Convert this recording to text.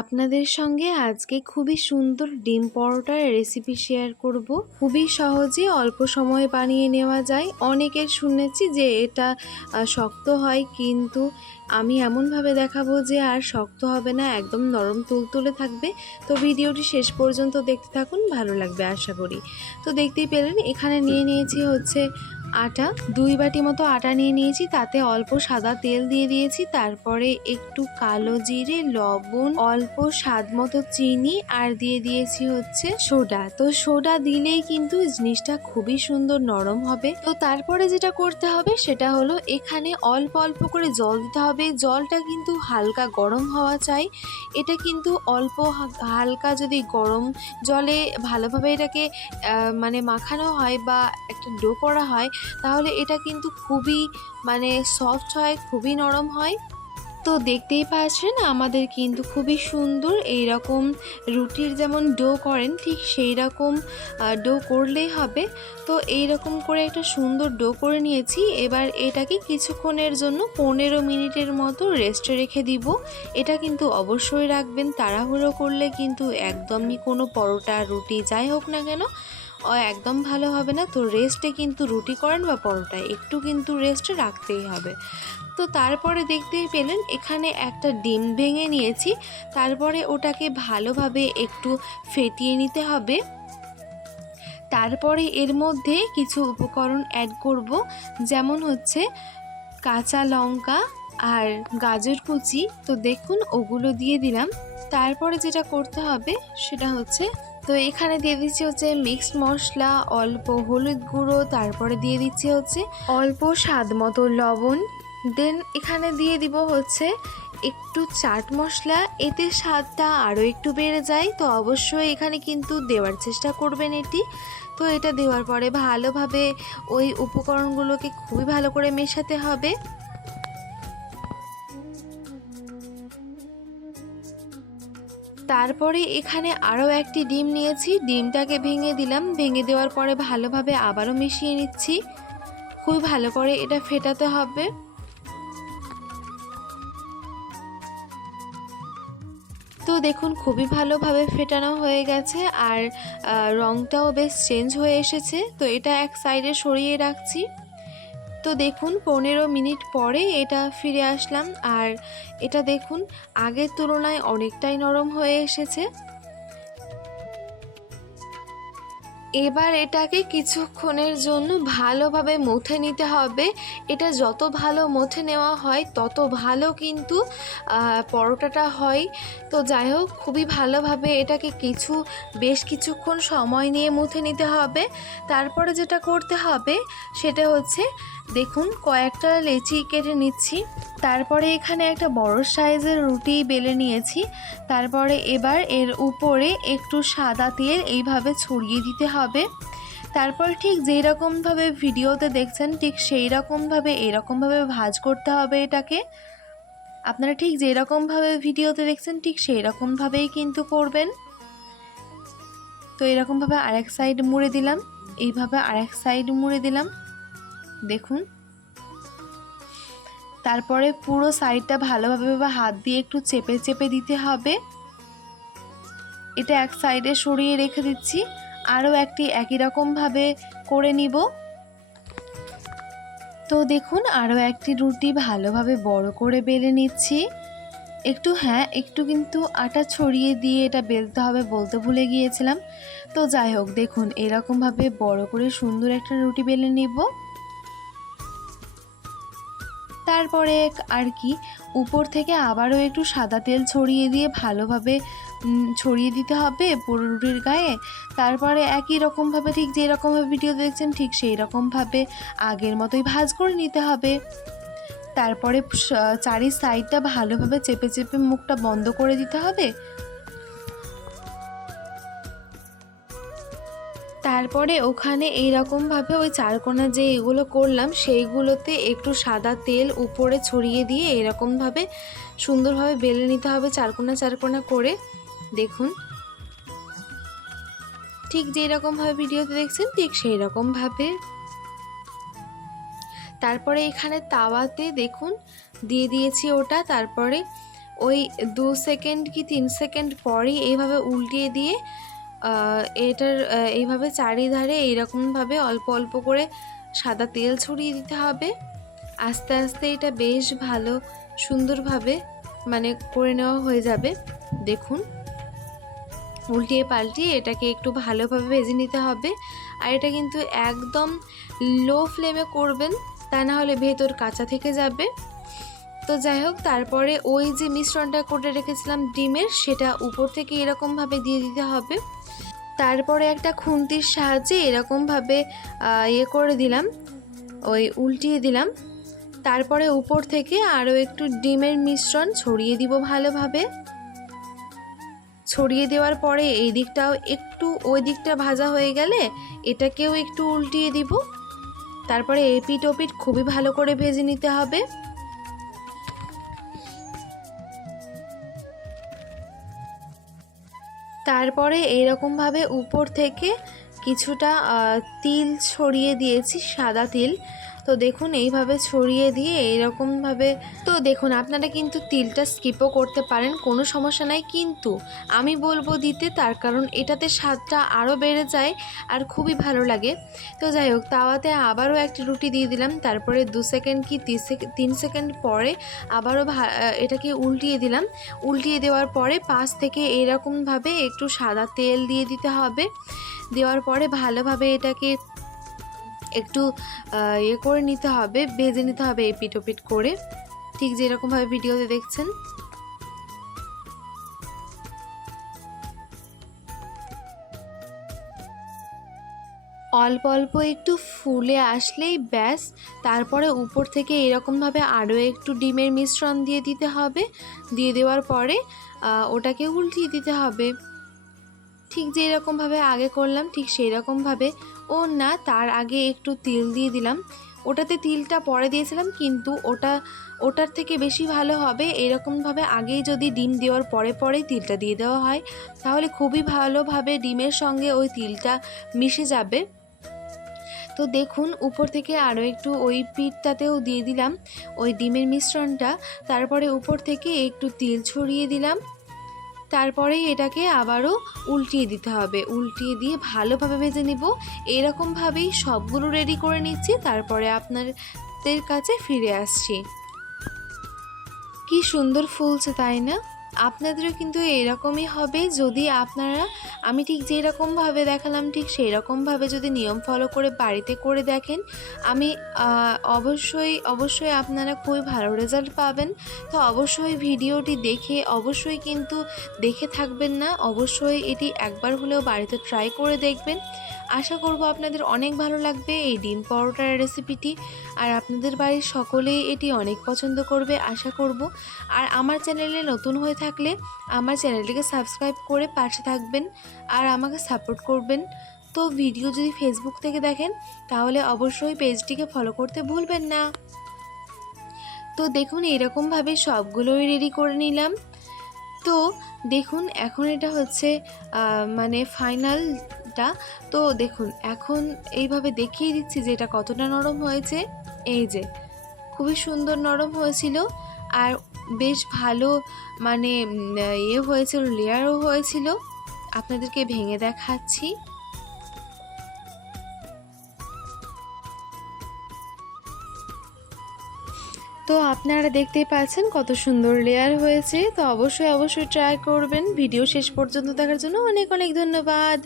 আপনাদের সঙ্গে আজকে খুবই সুন্দর ডিম পরোটার রেসিপি শেয়ার করব। খুবই সহজে অল্প সময়ে বানিয়ে নেওয়া যায়। অনেকের শুনেছি যে এটা শক্ত হয়, কিন্তু আমি এমনভাবে দেখাবো যে আর শক্ত হবে না, একদম নরম তুলতুলে থাকবে। তো ভিডিওটি শেষ পর্যন্ত দেখতে থাকুন, ভালো লাগবে আশা করি। তো দেখতেই পেলেন এখানে নিয়ে নিয়েছি হচ্ছে আটা, 2 বাটি মতো আটা নিয়ে নিয়েছি। তাতে অল্প সাদা তেল দিয়ে দিয়েছি, তারপরে একটু কালো জিরে, লবণ, অল্প স্বাদ মতো চিনি আর দিয়ে দিয়েছি হচ্ছে সোডা। তো সোডা দিলেই কিন্তু জিনিসটা খুবই সুন্দর নরম হবে। তো তারপরে যেটা করতে হবে সেটা হলো এখানে অল্প অল্প করে জল দিতে হবে। জলটা কিন্তু হালকা গরম হওয়া চাই। এটা কিন্তু অল্প হালকা যদি গরম জলে ভালোভাবে এটাকে মানে মাখানো হয় বা একটা ডো করা হয়, তাহলে এটা কিন্তু খুবই সফট হয়, খুবই নরম হয়। তো দেখতেই পাচ্ছেন আমাদের কিন্তু খুবই সুন্দর এইরকম রুটির যেমন ডো করেন ঠিক সেই রকম ডো করলেই হবে। তো এইরকম করে একটা সুন্দর ডো করে নিয়েছি। এবার এটাকে কিছুক্ষণের জন্য 15 মিনিটের মতো রেস্টে রেখে দিব। এটা কিন্তু অবশ্যই রাখবেন, তাড়াহুড়ো করলে কিন্তু একদমই কোনো পরোটা রুটি যাই হোক না কেন একদম ভালো হবে না। তো রেস্টে কিন্তু রুটি করেন বা পরোটা একটু কিন্তু রেস্টে রাখতেই হবে। তো তারপরে দেখতেই পেলেন এখানে একটা ডিম ভেঙে নিয়েছি। তারপরে ওটাকে ভালোভাবে একটু ফেটিয়ে নিতে হবে। তারপরে এর মধ্যে কিছু উপকরণ অ্যাড করব, যেমন হচ্ছে কাঁচা লঙ্কা আর গাজর কুচি। তো দেখুন ওগুলো দিয়ে দিলাম। তারপরে যেটা করতে হবে সেটা হচ্ছে, তো এখানে দিয়ে দিচ্ছি হচ্ছে মিক্সড মশলা, অল্প হলুদ গুঁড়ো, তারপরে দিয়ে দিচ্ছি হচ্ছে অল্প স্বাদ মতো লবণ। দেন এখানে দিয়ে দিব হচ্ছে একটু চাট মশলা, এতে স্বাদটা আরও একটু বেড়ে যায়। তো অবশ্যই এখানে কিন্তু দেওয়ার চেষ্টা করবেন এটি। তো এটা দেওয়ার পরে ভালোভাবে ওই উপকরণগুলোকে খুবই ভালো করে মেশাতে হবে। তারপরে এখানে আরও একটি ডিম নিয়েছি, ডিমটাকে ভেঙে দিলাম। ভেঙে দেওয়ার পরে ভালোভাবে আবারও মিশিয়ে নিচ্ছি। খুবই ভালো করে এটা ফেটাতে হবে। তো দেখুন খুবই ভালোভাবে ফেটানো হয়ে গেছে আর রঙটাও বেশ চেঞ্জ হয়ে এসেছে। তো এটা এক সাইডে সরিয়ে রাখছি। তো দেখুন 15 মিনিট পরে এটা ফিরে আসলাম আর এটা দেখুন আগের তুলনায় অনেকটাই নরম হয়ে এসেছে। এবার এটাকে কিছুক্ষণের জন্য ভালোভাবে মথে নিতে হবে। এটা যত ভালো মথে নেওয়া হয় তত ভালো কিন্তু পরোটাটা হয়। তো যাই হোক, খুবই ভালোভাবে এটাকে বেশ কিছুক্ষণ সময় নিয়ে মথে নিতে হবে। তারপরে যেটা করতে হবে সেটা হচ্ছে, দেখুন কয়েকটা লেচি কেটে নিচ্ছি। তারপরে এখানে একটা বড় সাইজের রুটি বেলে নিয়েছি। তারপরে এবার এর উপরে একটু সাদা তেল এইভাবে ছড়িয়ে দিতে হবে। তারপর ঠিক যেই রকমভাবে ভিডিওতে দেখছেন ঠিক সেই রকমভাবে এরকমভাবে ভাঁজ করতে হবে এটাকে। আপনারা ঠিক যেই রকমভাবে ভিডিওতে দেখছেন ঠিক সেই রকমভাবেই কিন্তু করবেন। তো এরকমভাবে আরেক সাইড মুড়ে দিলাম, এইভাবে আরেক সাইড মুড়ে দিলাম, দেখুন। তারপরে পুরো সাইডটা ভালোভাবে হাত দিয়ে একটু চেপে চেপে দিতে হবে। এটা এক সাইডে সরিয়ে রেখে দিচ্ছি। আরও একটি একই রকমভাবে করে নিব। তো দেখুন আরও একটি রুটি ভালোভাবে বড় করে বেলে নিচ্ছি। একটু কিন্তু আটা ছড়িয়ে দিয়ে এটা বেলতে হবে, বলতে ভুলে গিয়েছিলাম। তো যাই হোক, দেখুন এরকমভাবে বড় করে সুন্দর একটা রুটি বেলে নিব। তারপরে আর কি উপর থেকে আবারও একটু সাদা তেল ছড়িয়ে দিয়ে ভালোভাবে ছড়িয়ে দিতে হবে পুরো রুটির গায়ে। তারপরে একই রকমভাবে ঠিক যেই রকমভাবে ভিডিও দেখছেন ঠিক সেই রকমভাবে আগের মতোই ভাঁজ করে নিতে হবে। তারপরে চারি সাইডটা ভালোভাবে চেপে চেপে মুখটা বন্ধ করে দিতে হবে। তারপরে ওখানে এইরকমভাবে ওই চারকোনা যে এগুলো করলাম সেইগুলোতে একটু সাদা তেল উপরে ছড়িয়ে দিয়ে এরকমভাবে সুন্দরভাবে বেলে নিতে হবে চারকোনা চারকোনা করে। দেখুন ঠিক যেই রকমভাবে ভিডিওতে দেখছেন ঠিক সেই রকমভাবে। তারপরে এখানে তাওয়াতে দেখুন দিয়ে দিয়েছি ওটা। তারপরে ওই 2 সেকেন্ড কি 3 সেকেন্ড পরই এইভাবে উল্টিয়ে দিয়ে এটার এইভাবে চারিধারে এইরকমভাবে অল্প অল্প করে সাদা তেল ছড়িয়ে দিতে হবে। আস্তে আস্তে এটা বেশ ভালো সুন্দরভাবে মানে করে নেওয়া হয়ে যাবে। দেখুন উল্টিয়ে পাল্টিয়ে এটাকে একটু ভালোভাবে ভেজে নিতে হবে। আর এটা কিন্তু একদম লো ফ্লেমে করবেন, তা না হলে ভেতর কাঁচা থেকে যাবে। তো যাই হোক, তারপরে ওই যে মিশ্রণটা করে রেখেছিলাম ডিমের, সেটা উপর থেকে এরকমভাবে দিয়ে দিতে হবে। তারপরে একটা খুন্তির সাহায্যে এরকমভাবে করে দিলাম, ওই উল্টিয়ে দিলাম। তারপরে উপর থেকে আরও একটু ডিমের মিশ্রণ ছড়িয়ে দিব ভালোভাবে। ছড়িয়ে দেওয়ার পরে এই দিকটাও একটু ওই দিকটা ভাজা হয়ে গেলে এটাকেও একটু উল্টিয়ে দিব। তারপরে এপিট ওপিট খুবই ভালো করে ভেজে নিতে হবে। তারপরে এইরকমভাবে উপর থেকে কিছুটা তিল ছড়িয়ে দিয়েছি, সাদা তিল। তো দেখুন এইভাবে ছড়িয়ে দিয়ে এইরকমভাবে, তো দেখুন আপনারা কিন্তু তিলটা স্কিপও করতে পারেন, কোনো সমস্যা নাই, কিন্তু আমি বলবো দিতে, তার কারণ এটাতে স্বাদটা আরও বেড়ে যায় আর খুবই ভালো লাগে। তো যাই হোক, তাওয়াতে আবারও একটি রুটি দিয়ে দিলাম। তারপরে 2 সেকেন্ড কি 3 সেকেন্ড পরে আবারও এটাকে উল্টিয়ে দিলাম। উল্টিয়ে দেওয়ার পরে পাশ থেকে এরকমভাবে একটু সাদা তেল দিয়ে দিতে হবে। দেওয়ার পরে ভালোভাবে এটাকে একটু করে নিতে হবে, ভেজে নিতে হবে এপিট ওপিট করে, ঠিক যেরকমভাবে ভিডিওতে দেখছেন। অল্প অল্প একটু ফুলে আসলেই ব্যাস, তারপরে উপর থেকে এরকমভাবে আরও একটু ডিমের মিশ্রণ দিয়ে দিতে হবে। দিয়ে দেওয়ার পরে ওটাকে উল্টিয়ে দিতে হবে, ঠিক যেরকমভাবে আগে করলাম ঠিক সেই রকমভাবে। ও না, তার আগে একটু তিল দিয়ে দিলাম। ওটাতে তিলটা পরে দিয়েছিলাম, কিন্তু ওটার থেকে বেশি ভালো হবে এরকমভাবে আগেই যদি ডিম দেওয়ার পরে পরেই তিলটা দিয়ে দেওয়া হয়, তাহলে খুবই ভালোভাবে ডিমের সঙ্গে ওই তিলটা মিশে যাবে। তো দেখুন উপর থেকে আরও একটু ওই পিঠটাতেও দিয়ে দিলাম ওই ডিমের মিশ্রণটা। তারপরে উপর থেকে একটু তিল ছড়িয়ে দিলাম। তারপরেই এটাকে আবারও উল্টিয়ে দিতে হবে, উল্টিয়ে দিয়ে ভালোভাবে ভেজে নিব। এরকমভাবেই সবগুলো রেডি করে নিচ্ছি, তারপরে আপনাদের কাছে ফিরে আসছি। কি সুন্দর ফুলছে তাই না? আপনাদেরও কিন্তু এরকমই হবে যদি আপনারা আমি ঠিক যেরকমভাবে দেখালাম ঠিক সেই রকমভাবে যদি নিয়ম ফলো করে বাড়িতে করে দেখেন। আমি অবশ্যই আপনারা খুবই ভালো রেজাল্ট পাবেন। তো অবশ্যই ভিডিওটি দেখে অবশ্যই কিন্তু দেখে থাকবেন না, অবশ্যই এটি একবার হলেও বাড়িতে ট্রাই করে দেখবেন। আশা করব আপনাদের অনেক ভালো লাগবে এই ডিম পরোটার রেসিপিটি, আর আপনাদের বাড়ির সকলেই এটি অনেক পছন্দ করবে আশা করব। আর আমার চ্যানেলে নতুন হয়ে থাকলে আমার চ্যানেলটিকে সাবস্ক্রাইব করে পাশে থাকবেন আর আমাকে সাপোর্ট করবেন। তো ভিডিও যদি ফেসবুক থেকে দেখেন তাহলে অবশ্যই পেজটিকে ফলো করতে ভুলবেন না। তো দেখুন এরকমভাবে সবগুলোই রেডি করে নিলাম। তো দেখুন এখন এটা হচ্ছে মানে ফাইনালটা। তো দেখুন এখন এইভাবে দেখিয়ে দিচ্ছি যে এটা কতটা নরম হয়েছে। এই যে খুবই সুন্দর নরম হয়েছিল আর বেশ ভালো মানে হয়েছিল, লেয়ারও হয়েছিল। আপনাদেরকে ভেঙে দেখাচ্ছি। তো আপনারা দেখতেই পাচ্ছেন কত সুন্দর লেয়ার হয়েছে। তো অবশ্যই ট্রাই করবেন। ভিডিও শেষ পর্যন্ত দেখার জন্য অনেক অনেক ধন্যবাদ।